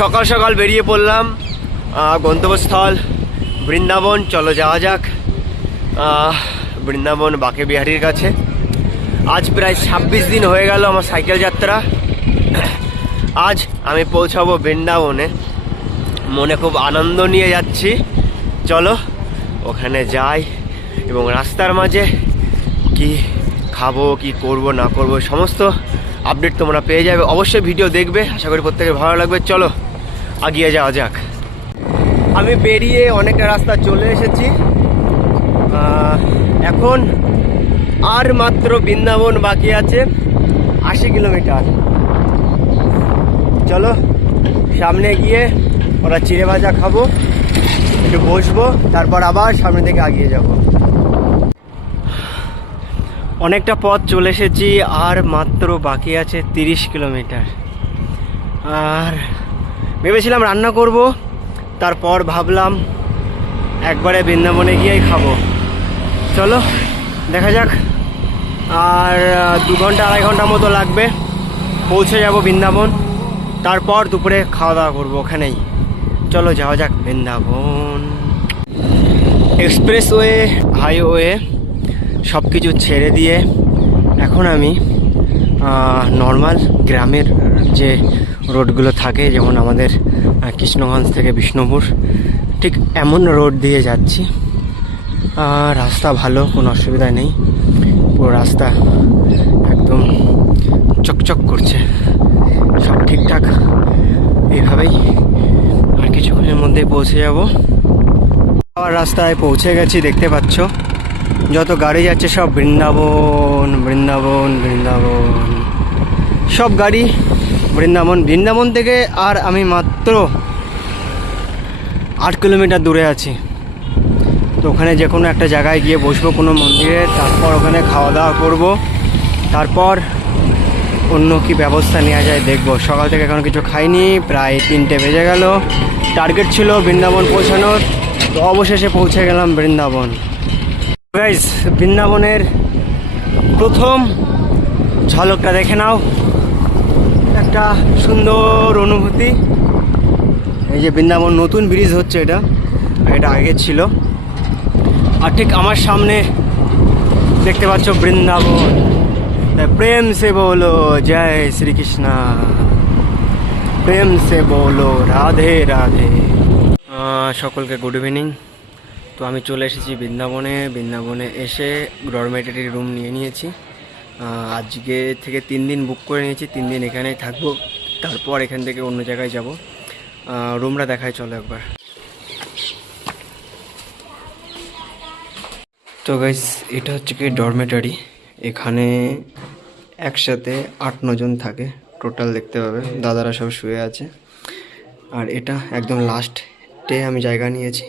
সকাল সকাল বেরিয়ে পড়লাম গন্তব্যস্থল বৃন্দাবন। চলো যাওয়া যাক বৃন্দাবন বাঁকে বিহারীর কাছে। আজ প্রায় 26 দিন হয়ে গেল আমার সাইকেল যাত্রা। আজ আমি পৌঁছাবো বৃন্দাবনে, মনে খুব আনন্দ নিয়ে যাচ্ছি। চলো ওখানে যাই এবং রাস্তার মাঝে কি খাবো, কি করব না করব সমস্ত আপডেট তোমরা পেয়ে যাবে। অবশ্যই ভিডিও দেখবে, আশা করি প্রত্যেকের ভালো লাগবে। চলো এগিয়ে যাওয়া যাক। আমি বেরিয়ে অনেকটা রাস্তা চলে এসেছি। এখন আর মাত্র বৃন্দাবন বাকি আছে 80 কিলোমিটার। চলো সামনে গিয়ে ওরা চিড়ে ভাজা খাবো, একটু বসবো, তারপর আবার সামনে থেকে এগিয়ে যাব। অনেকটা পথ চলে এসেছি, আর মাত্র বাকি আছে 30 কিলোমিটার। আর ভেবেছিলাম রান্না করব, তারপর ভাবলাম একবারে বৃন্দাবনে গিয়েই খাবো। চলো দেখা যাক। আর 2 ঘন্টা 2.5 ঘন্টা মতো লাগবে, পৌঁছে যাব বৃন্দাবন। তারপর দুপুরে খাওয়া দাওয়া করবো ওখানেই। চলো যাওয়া যাক বৃন্দাবন। এক্সপ্রেসওয়ে, হাইওয়ে সব কিছু ছেড়ে দিয়ে এখন আমি নর্মাল গ্রামের যে রোডগুলো থাকে, যেমন আমাদের কৃষ্ণগঞ্জ থেকে বিষ্ণুপুর, ঠিক এমন রোড দিয়ে যাচ্ছি। রাস্তা ভালো, কোনো অসুবিধা নেই। পুরো রাস্তা একদম চকচক করছে, সব ঠিকঠাক। এইভাবেই আর কিছুক্ষণের মধ্যেই পৌঁছে যাব। আবার রাস্তায় পৌঁছে গেছি, দেখতে পাচ্ছ যত গাড়ি যাচ্ছে সব বৃন্দাবন বৃন্দাবন বৃন্দাবন, সব গাড়ি বৃন্দাবন। বৃন্দাবন থেকে আর আমি মাত্র 8 কিলোমিটার দূরে আছি। তো ওখানে যে কোনো একটা জায়গায় গিয়ে বসবো কোনো মন্দিরে, তারপর ওখানে খাওয়া দাওয়া করব, তারপর অন্য কি ব্যবস্থা নেওয়া যায় দেখবো। সকাল থেকে এখনো কিছু খাইনি, প্রায় 3টে বেজে গেল। টার্গেট ছিল বৃন্দাবন পৌঁছানোর, তো অবশেষে পৌঁছে গেলাম বৃন্দাবন। গাইস, বৃন্দাবনের প্রথম ঝলকটা দেখে নাও, একটা সুন্দর অনুভূতি। এই যে বৃন্দাবন নতুন ব্রিজ হচ্ছে, এটা আগে ছিল। আর ঠিক আমার সামনে দেখতে পাচ্ছ বৃন্দাবন। প্রেম সে বলো জয় শ্রীকৃষ্ণ, প্রেম সে বলো রাধে রাধে। সকলকে গুড ইভিনিং। তো আমি চলে এসেছি বৃন্দাবনে এসে ডরমেটরি রুম নিয়ে নিয়েছি। আজকে থেকে 3 দিন বুক করে নিয়েছি, 3 দিন এখানেই থাকবো, তারপর এখান থেকে অন্য জায়গায় যাব। রুমটা দেখায় চলো একবার। তো গাইস, এটা হচ্ছে কি ডরমেটরি। এখানে একসাথে 8-9 জন থাকে টোটাল, দেখতে পাবে দাদারা সব শুয়ে আছে। আর এটা একদম লাস্টে আমি জায়গা নিয়েছি।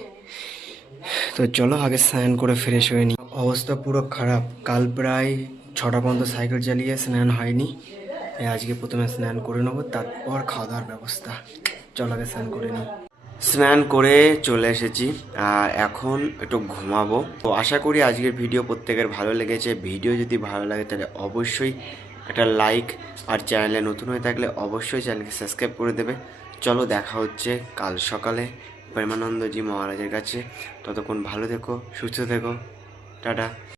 তো চলো আগে স্নান করে ফ্রেশ হয়ে নিই। অবস্থা পুরো খারাপ, কাল প্রায় 6টা পর্যন্ত সাইকেল চালিয়ে স্নান হয়নি। আজকে প্রথমে স্নান করে নেবো, তারপর খাওয়া দাওয়ার ব্যবস্থা। চলো আগে স্নান করে নিই। স্নান করে চলে এসেছি, আর এখন একটু ঘুমাবো। তো আশা করি আজকের ভিডিও প্রত্যেকের ভালো লেগেছে। ভিডিও যদি ভালো লাগে তাহলে অবশ্যই একটা লাইক, আর চ্যানেলে নতুন হয়ে থাকলে অবশ্যই চ্যানেলকে সাবস্ক্রাইব করে দেবে। চলো দেখা হচ্ছে কাল সকালে প্রেমানন্দজি মহারাজের কাছে। ততক্ষণ ভালো থেকো, সুস্থ থেকো, টাটা।